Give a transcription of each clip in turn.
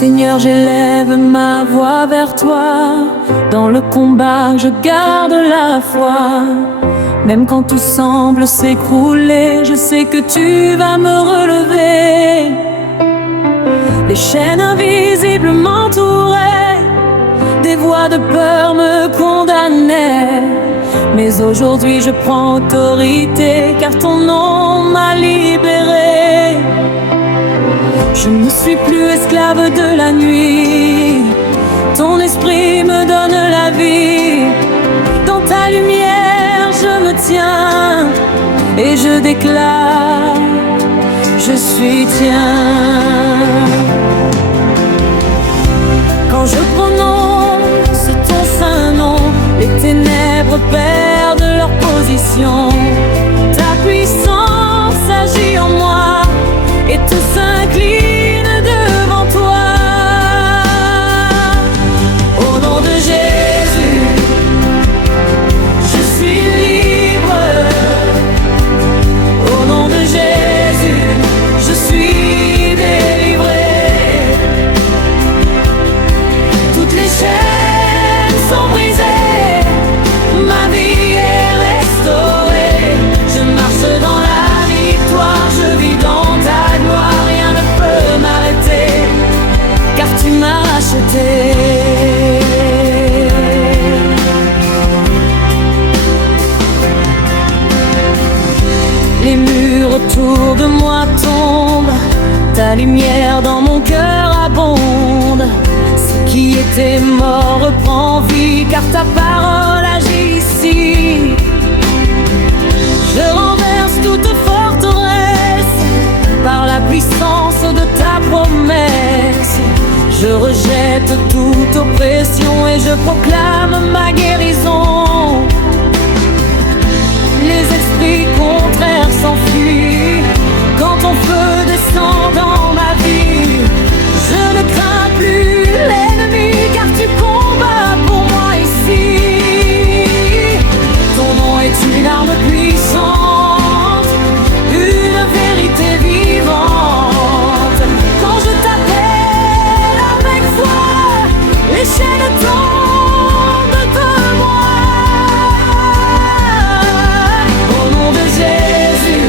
Seigneur, j'élève ma voix vers toi. Dans le combat, je garde la foi. Même quand tout semble s'écrouler, je sais que tu vas me relever. Les chaînes invisibles m'entouraient, des voix de peur me condamnaient. Mais aujourd'hui je prends autorité, car ton nom m'a libéré. Je ne suis plus esclave de la nuit, ton esprit me donne la vie. Dans ta lumière je me tiens, et je déclare, je suis tien. Quand je prononce ton saint nom, les ténèbres perdent leur position. Ta puissance agit en moi, et tout s'incline devant toi. Au nom de Jésus, je suis libre. Au nom de Jésus, je suis délivré. Toutes les chaînes sont brisées, ma vie est restaurée. Je marche dans la victoire, je vis dans ta gloire. Rien ne peut m'arrêter, car tu m'as racheté. Les murs autour de moi tombent, ta lumière dans mon cœur abonde. Ce qui était mort reprend vie, car ta parole agit ici. Je renverse toute forteresse par la puissance de ta promesse. Je rejette toute oppression et je proclame ma guérison. Les esprits contraires s'enfuient quand ton feu descend dans ma vie. Je ne crains plus l'ennemi, car tu combats pour moi ici. Ton nom est une arme puissante, une vérité vivante. Quand je t'appelle avec foi, les chaînes tombent de moi. Au nom de Jésus,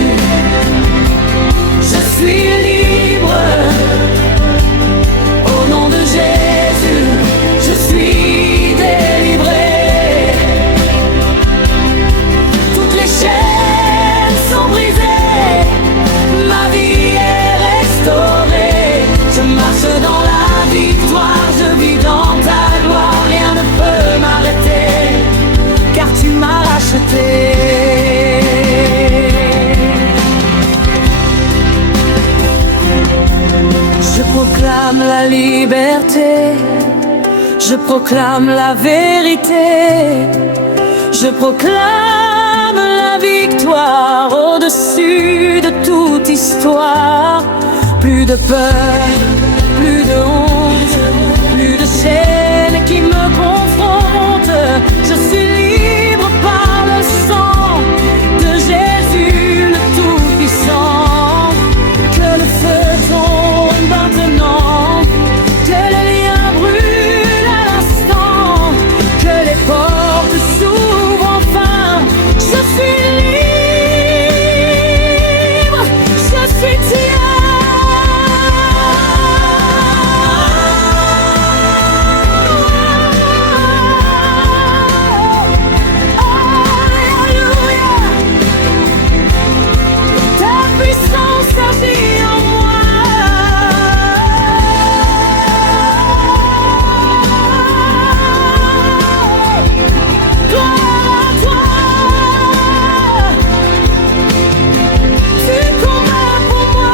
je suis libre. Au nom de Jésus, je suis délivré. Toutes les chaînes sont brisées, ma vie est restaurée. Je marche dans la victoire, je vis dans ta gloire. Rien ne peut m'arrêter, car tu m'as racheté. Je proclame la liberté, je proclame la vérité, je proclame la victoire au-dessus de toute histoire. Plus de peur, plus de honte, plus de chaînes qui me confrontent. Je suis libre par le sang de Jésus le Tout-Puissant. Que le feu tombe maintenant, que les liens brûlent à l'instant, que les portes s'ouvrent enfin. Je suis libre, je suis tien. Alléluia, ta puissance agit en moi. Gloire à toi, tu combats pour moi.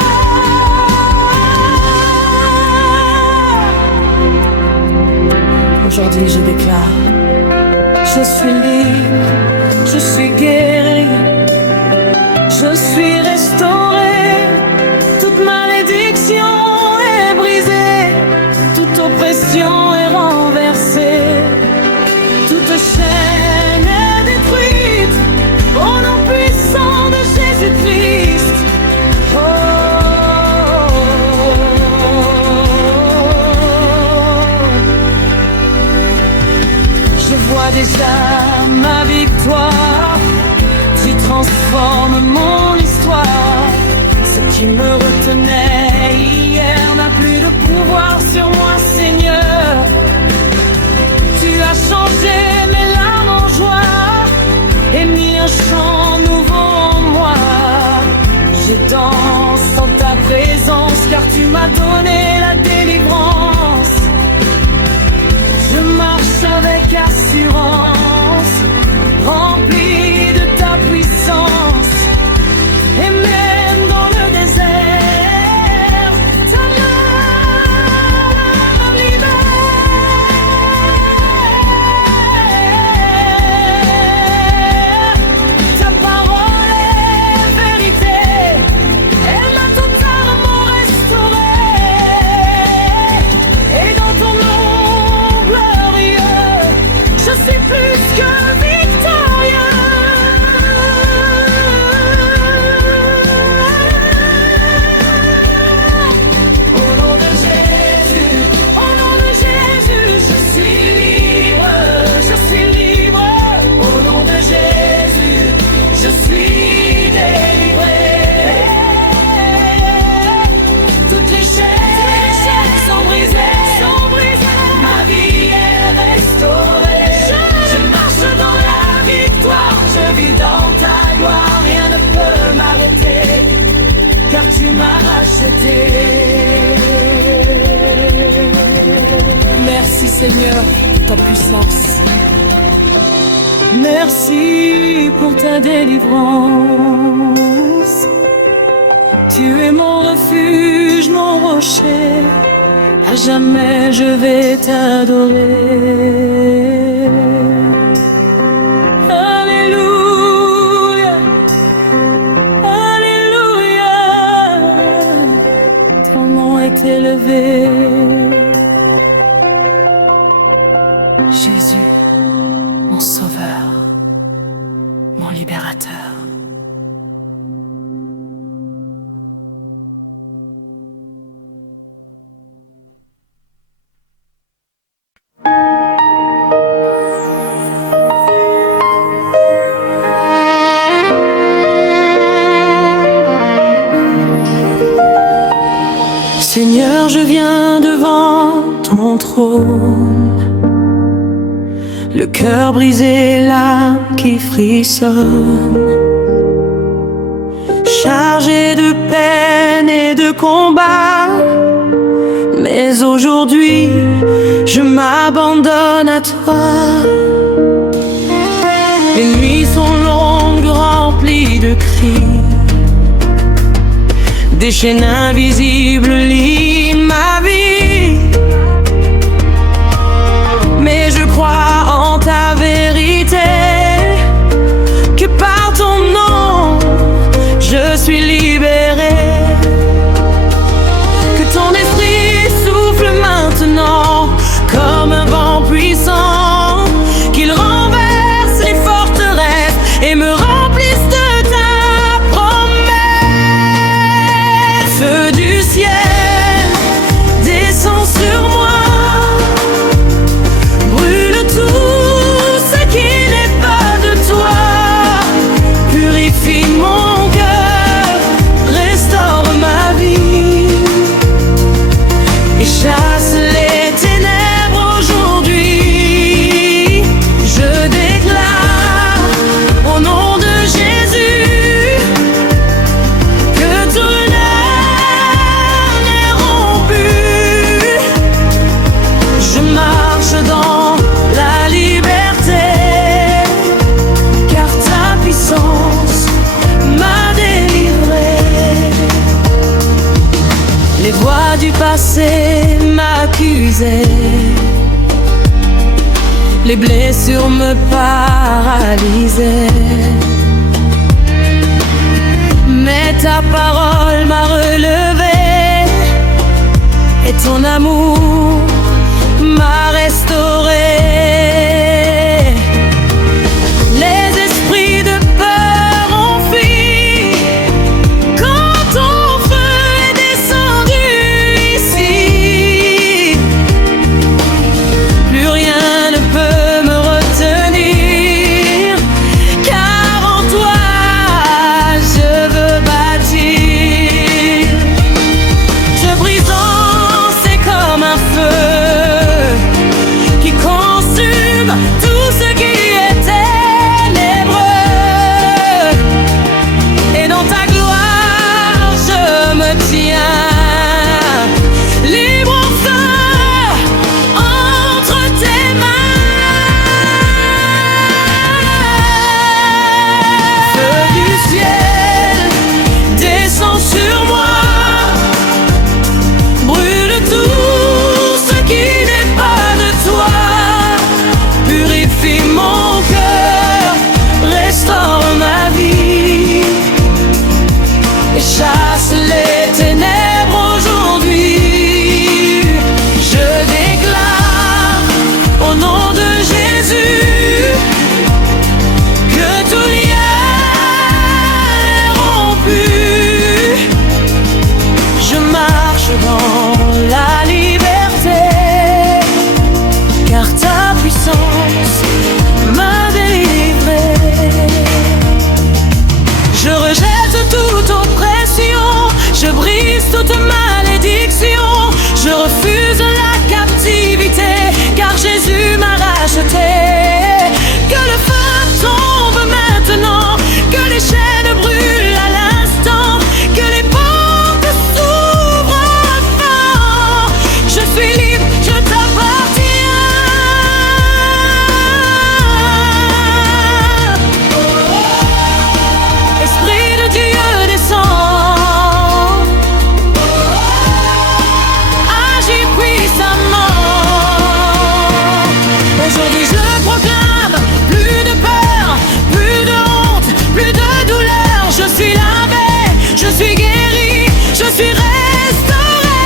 Aujourd'hui je déclare, je suis libre, je suis guéri, je suis restauré. Toute malédiction est brisée, toute oppression est renversée, toute chaîne est détruite au nom puissant de Jésus-Christ. Oh, déjà ma victoire. Tu transformes mon histoire. Ce qui me retenait hier n'a plus de pouvoir sur moi, Seigneur. Tu as changé mes larmes en joie et mis un chant nouveau en moi. Je danse en ta présence car tu m'as donné la délivrance. Je marche avec assurance, rempli de ta puissance. Et même dans le désert, ta main me libère. Ta parole est vérité, elle m'a totalement restauré. Et dans ton nom glorieux, je suis plus que victorieux. Au nom de Jésus, je suis libre, je suis libre. Au nom de Jésus, je suis délivré. Toutes les chaînes sont brisées, ma vie est restaurée. Je marche dans la victoire, je vis dans ta gloire. Rien ne peut m'arrêter, car tu m'as racheté. Merci Seigneur pour ta puissance. Merci pour ta délivrance. Tu es mon refuge, mon rocher. À jamais je vais t'adorer. Alléluia, Alléluia. Ton nom est élevé. Jésus, mon sauveur, mon libérateur. Seigneur, je viens devant ton trône, le cœur brisé, l'âme qui frissonne, chargé de peine et de combat. Mais aujourd'hui, je m'abandonne à toi. Les nuits sont longues, remplies de cris. Des chaînes invisibles lient ma vie. Mais je crois en ta vérité, que par ton nom, je suis libéré. Que ton esprit souffle maintenant comme un vent puissant, qu'il renverse les forteresses et me remplisse de ta promesse. Feu du ciel, descend sur moi, brûle tout ce qui n'est pas de toi, purifie mon cœur, restaure ma vie et chasse les ténèbres aujourd'hui. Je déclare au nom de Jésus que tout nœud est rompu. Je marche dans la liberté, car ta puissance m'a délivré. Les voix du passé m'accusaient, les blessures me paralysaient. Mais ta parole m'a relevé et ton amour m'a restauré. Les esprits de peur ont fui quand ton feu est descendu ici. Plus rien ne peut me retenir. Jésus m'a racheté. Que le feu tombe maintenant, que les chaînes brûlent à l'instant, que les portes s'ouvrent enfin. Je suis libre, je t'appartiens. Esprit de Dieu descend, agis puissamment. Aujourd'hui je proclame plus de peur, plus de honte, plus de douleur. Je suis lavé, je suis guéri, je suis restauré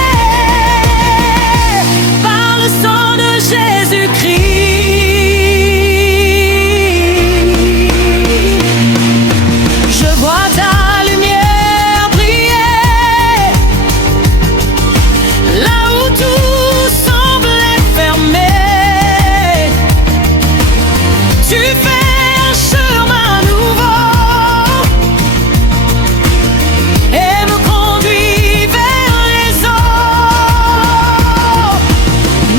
par le sang de Jésus-Christ. Je vois ta lumière briller là où tout semblait fermé. Tu fais un chemin nouveau et me conduis vers les eaux.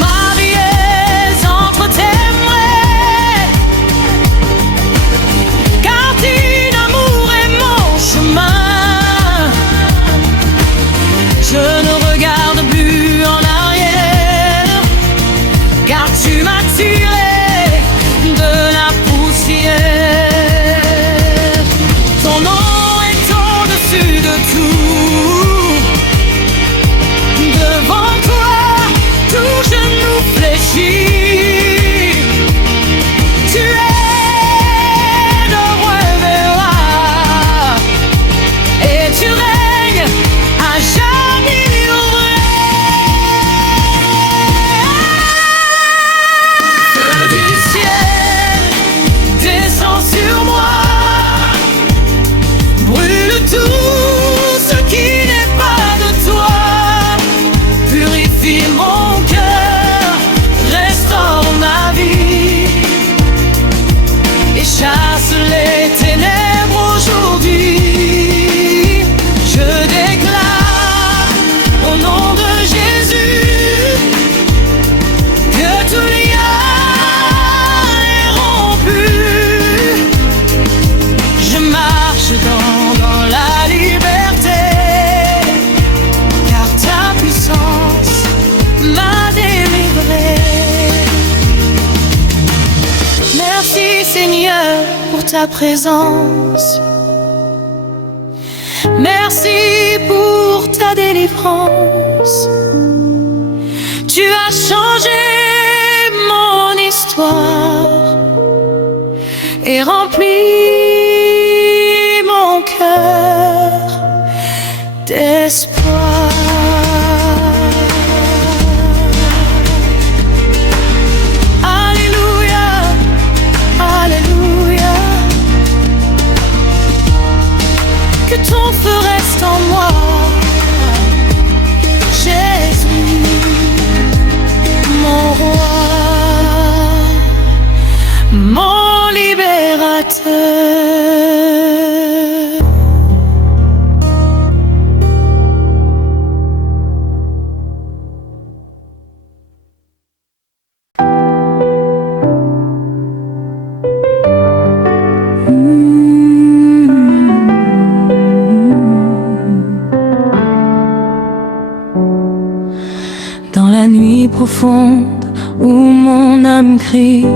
Ma vie est entre tes mains, car ton amour est mon chemin. Je ne regarde plus en arrière, car tu m'as tiré de la poussière. Ton nom est au-dessus de tout. Devant toi, tout genou fléchit. Tu es le roi des rois et tu règnes à jamais vrai. Feu du ciel descend sur moi, brûle tout ce qui n'est pas de toi, purifie mon cœur, restaure ma vie et chasse les ténèbres aujourd'hui. Je déclare au nom de Jésus que tout lien est rompu. Je marche dans la liberté, car ta puissance m'a délivré. Merci Seigneur pour ta présence. Merci pour ta délivrance. Tu as changé mon histoire et rempli mon cœur d'espoir. Alléluia, Alléluia. Que ton feu reste en moi, Jésus, mon roi, mon libérateur. Dans la nuit profonde où mon âme crie,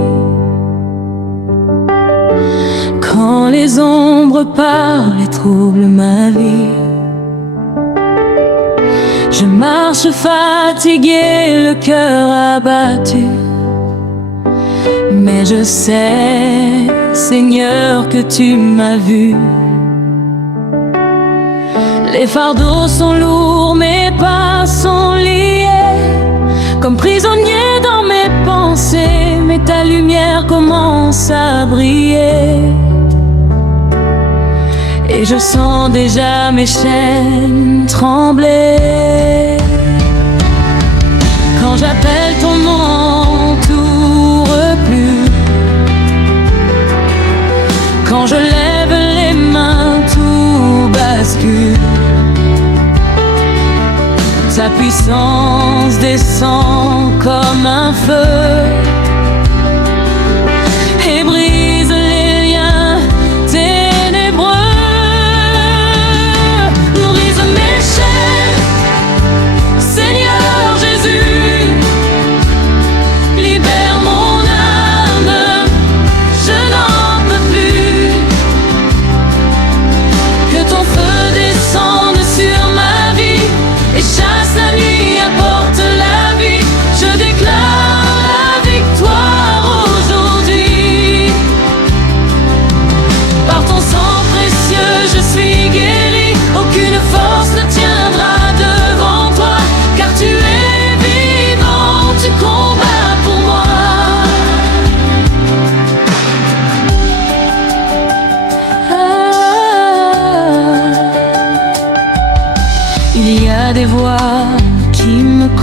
quand les ombres parlent et troublent ma vie, je marche fatigué, le cœur abattu, mais je sais, Seigneur, que tu m'as vu. Les fardeaux sont lourds, mes pas sont liés, comme prisonnier dans mes pensées, mais ta lumière commence à briller. Et je sens déjà mes chaînes trembler. Quand j'appelle ton nom, tout replie. Quand je lève les mains, tout bascule. Sa puissance descend comme un feu.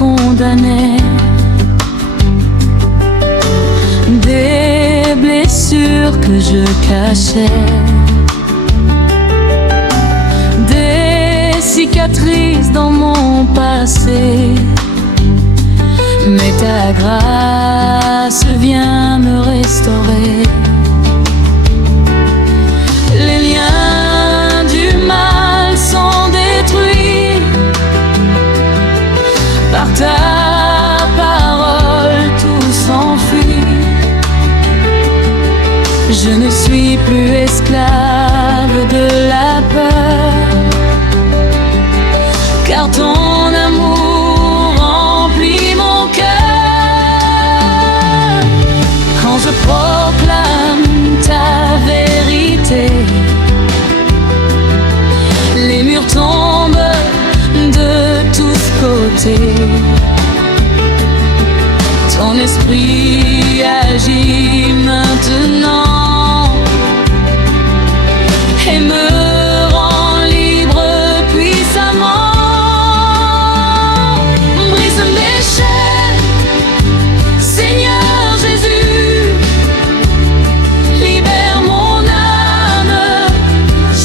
condamnait. Des blessures que je cachais, des cicatrices dans mon passé. Mais ta grâce vient me restaurer. Les liens du mal sont détruits par ta parole, tout s'enfuit. Je ne suis plus esclave de la peur, car ton amour remplit mon cœur. Quand je proclame ta vérité, les murs tombent de tous côtés. Ton esprit agit maintenant et me rend libre puissamment. Brise mes chaînes, Seigneur Jésus, libère mon âme,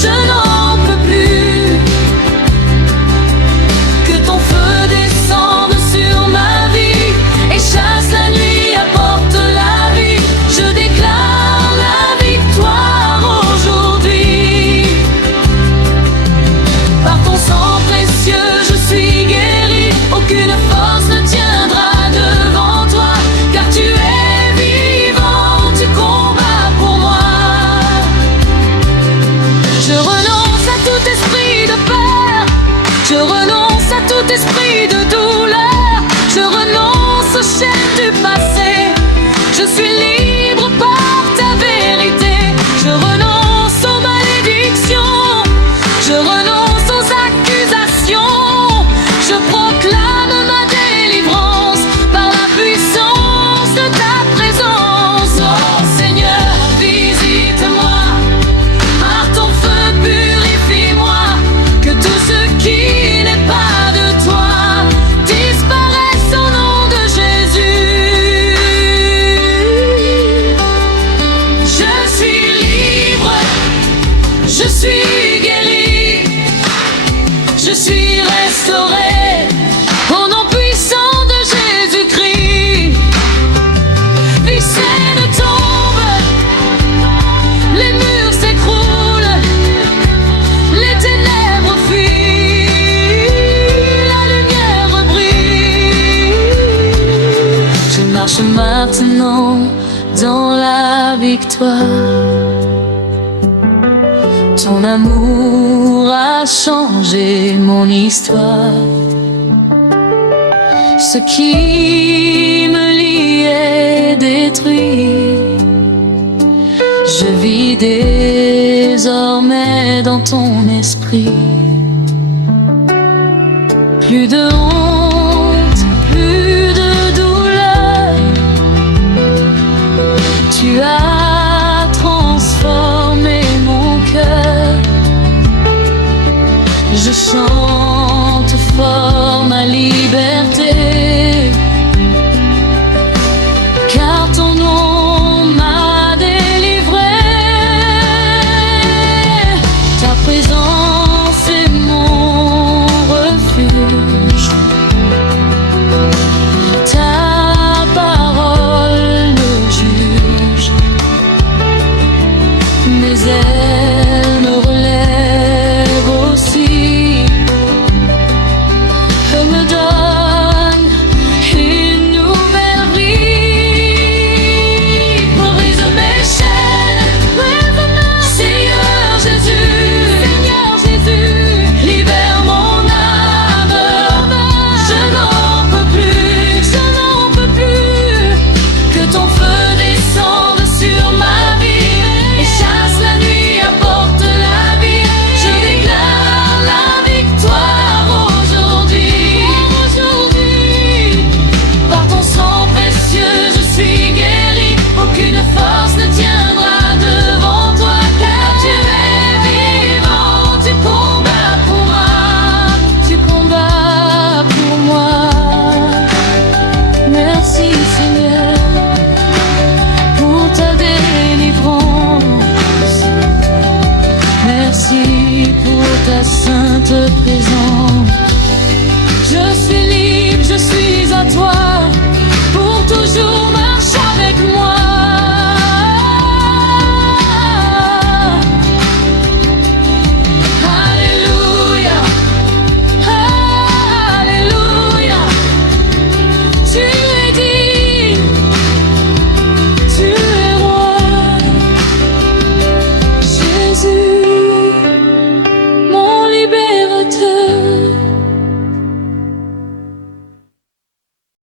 je n'en peux plus. Que ton feu descende sur ma vie et chasse la nuit, apporte la vie. Je déclare la victoire aujourd'hui. Par ton sang précieux, je suis guéri. Aucune force ne tiendra devant toi, car tu es vivant, tu combats pour moi. Je renonce à tout esprit de peur, je renonce à tout esprit de douleur, je renonce aux chaînes du passé. Je suis libre par ta vérité. Je renonce aux malédictions, je renonce aux accusations. Je proclame ma délivrance par la puissance de ta présence. Oh Seigneur, visite-moi, par ton feu purifie-moi. Que tout ce qui n'est pas de toi disparaisse au nom de Jésus. Je suis libre, je suis guéri, je suis restauré au nom puissant de Jésus-Christ. Ficelles tombent, les murs s'écroulent, les ténèbres fuient, la lumière brille. Je marche maintenant dans la victoire. Ton amour a changé mon histoire. Ce qui